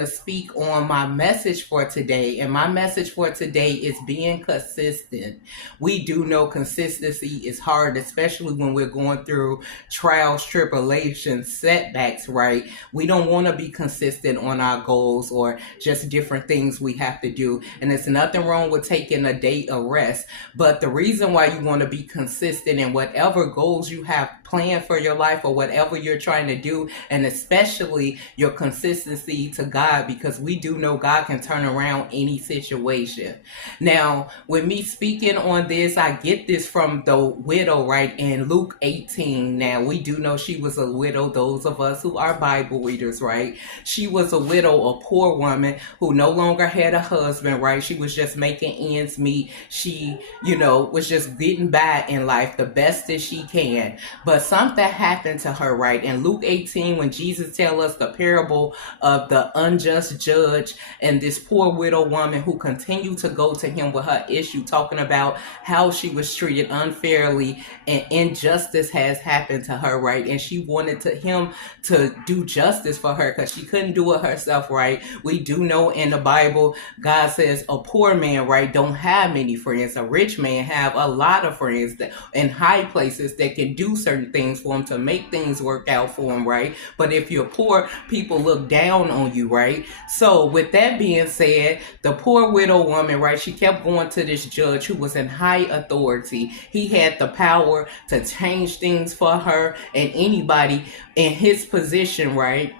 to speak on my message for today. And my message for today is being consistent. We do know consistency is hard, especially when we're going through trials, tribulations, setbacks, right? We don't want to be consistent on our goals or just different things we have to do. And there's nothing wrong with taking a day of rest. But the reason why you want to be consistent in whatever goals you have planned for your life or whatever you're trying to do, and especially your consistency to God, because we do know God can turn around any situation. Now, with me speaking on this, I get this from the widow, right, in Luke 18. Now, we do know she was a widow, those of us who are Bible readers, right? She was a widow, a poor woman who no longer had a husband, right? She was just making ends meet. She, was just getting by in life the best that she can. But something happened to her, right? In Luke 18, when Jesus tells us the parable of the unjust judge and this poor widow woman who continued to go to him with her issue, talking about how she was treated unfairly and injustice has happened to her, right? And she wanted him to do justice for her because she couldn't do it herself, right? We do know in the Bible, God says a poor man, right, don't have many friends. A rich man have a lot of friends that in high places that can do certain things for him to make things work out for him, right? But if you're poor, people look down on you, right? So with that being said, the poor widow woman, right, she kept going to this judge who was in high authority. He had the power to change things for her and anybody in his position, right?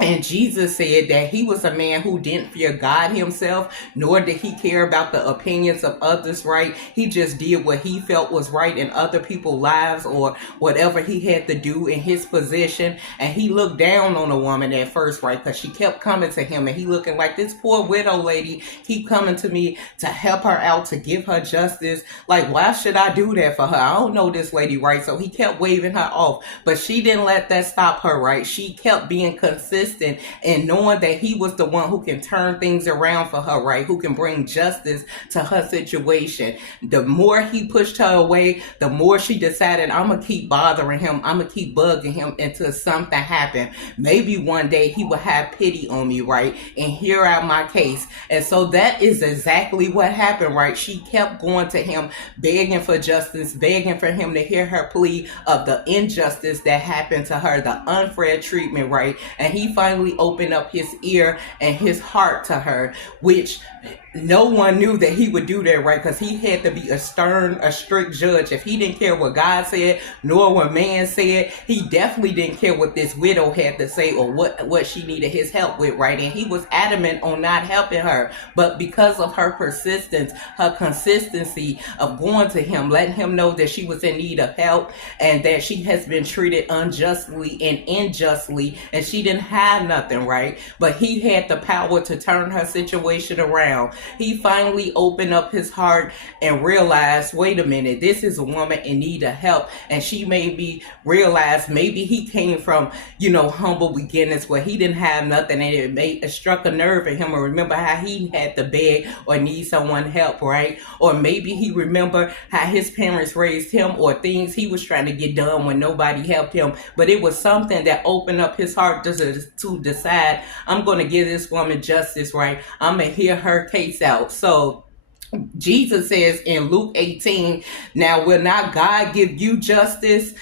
And Jesus said that he was a man who didn't fear God himself, nor did he care about the opinions of others, right? He just did what he felt was right in other people's lives or whatever he had to do in his position. And he looked down on the woman at first, right? Because she kept coming to him and he looking like, this poor widow lady keep coming to me to help her out, to give her justice. Like, why should I do that for her? I don't know this lady, right? So he kept waving her off, but she didn't let that stop her, right? She kept being consistent and knowing that he was the one who can turn things around for her, right? Who can bring justice to her situation. The more he pushed her away, the more she decided, I'm going to keep bothering him. I'm going to keep bugging him until something happened. Maybe one day he will have pity on me, right? And hear out my case. And so that is exactly what happened, right? She kept going to him, begging for justice, begging for him to hear her plea of the injustice that happened to her, the unfair treatment, right? And he finally opened up his ear and his heart to her, which no one knew that he would do that, right? Because he had to be a strict judge. If he didn't care what God said, nor what man said, he definitely didn't care what this widow had to say or what she needed his help with, right? And he was adamant on not helping her. But because of her persistence, her consistency of going to him, letting him know that she was in need of help and that she has been treated unjustly and unjustly, and she didn't have nothing, right? But he had the power to turn her situation around. He finally opened up his heart and realized, wait a minute, this is a woman in need of help. And she made me realize maybe he came from, humble beginnings where he didn't have nothing, and it struck a nerve in him. Or remember how he had to beg or need someone help, right? Or maybe he remembered how his parents raised him or things he was trying to get done when nobody helped him. But it was something that opened up his heart to decide, I'm going to give this woman justice, right? I'm going to hear her case out. So Jesus says in Luke 18, now will not God give you justice?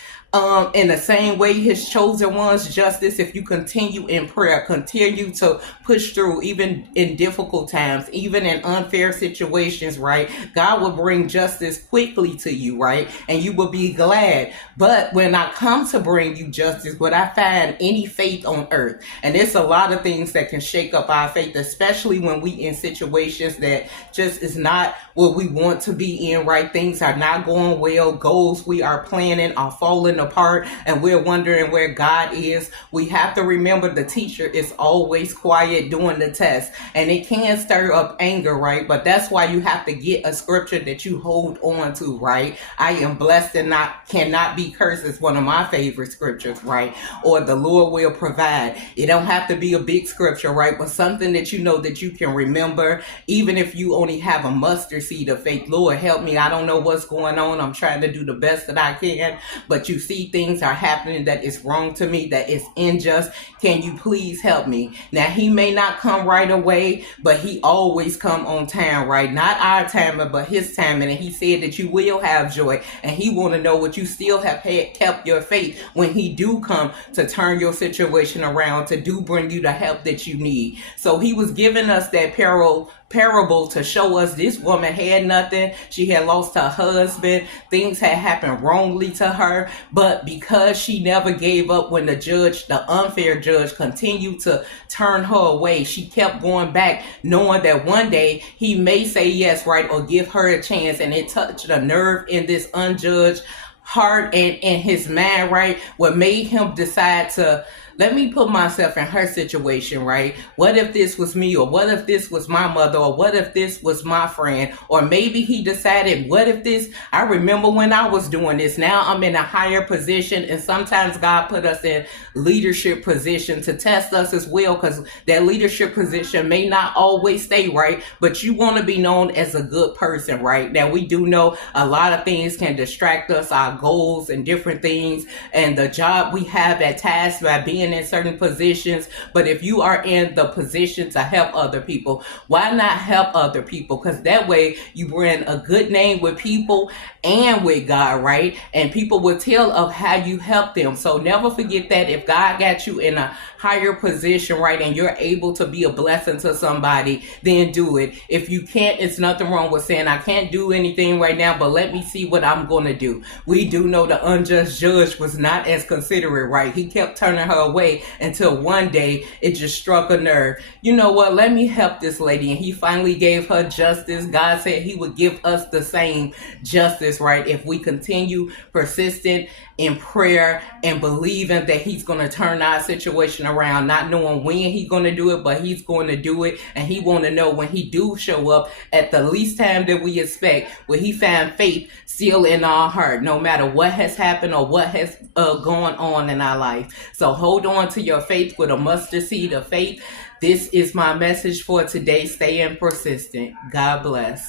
In the same way his chosen ones justice, if you continue in prayer, continue to push through even in difficult times, even in unfair situations, right? God will bring justice quickly to you, right? And you will be glad. But when I come to bring you justice, would I find any faith on earth? And there's a lot of things that can shake up our faith, especially when we in situations that just is not what we want to be in, right? Things are not going well. Goals we are planning are falling apart and we're wondering where God is. We have to remember the teacher is always quiet during the test, and it can stir up anger, right? But that's why you have to get a scripture that you hold on to, right? I am blessed and cannot be cursed is one of my favorite scriptures, right? Or the Lord will provide. It don't have to be a big scripture, right? But something that you know that you can remember, even if you only have a mustard seed of faith. Lord, help me. I don't know what's going on. I'm trying to do the best that I can, but you see things are happening that is wrong to me, that is unjust. Can you please help me? Now, he may not come right away, but he always come on time, right? Not our timing, but his timing. And he said that you will have joy, and he want to know what you still have kept your faith when he do come to turn your situation around, to do bring you the help that you need. So he was giving us that parable to show us this woman had nothing. She had lost her husband. Things had happened wrongly to her. But because she never gave up when the unfair judge, continued to turn her away, she kept going back, knowing that one day he may say yes, right, or give her a chance. And it touched a nerve in this unjudged heart and in his mind, right? What made him decide to, let me put myself in her situation, right? What if this was me? Or what if this was my mother? Or what if this was my friend? Or maybe he decided, what if this, I remember when I was doing this. Now I'm in a higher position. And sometimes God put us in leadership position to test us as well, because that leadership position may not always stay, right? But you want to be known as a good person, right? Now, we do know a lot of things can distract us, our goals and different things, and the job we have at task by being in certain positions. But if you are in the position to help other people, why not help other people? Because that way you bring a good name with people and with God, right? And people will tell of how you help them. So never forget that if God got you in a higher position, right, and you're able to be a blessing to somebody, then do it. If you can't, it's nothing wrong with saying, I can't do anything right now, but let me see what I'm going to do. We do know the unjust judge was not as considerate, right? He kept turning her away until one day it just struck a nerve. You know what? Let me help this lady. And he finally gave her justice. God said he would give us the same justice, right? If we continue persistent in prayer and believing that he's going to turn our situation around, not knowing when he's going to do it, but he's going to do it. And he want to know when he do show up at the least time that we expect, where he found faith still in our heart, no matter what has happened or what has gone on in our life. So hold on to your faith with a mustard seed of faith. This is my message for today. Stay persistent. God bless.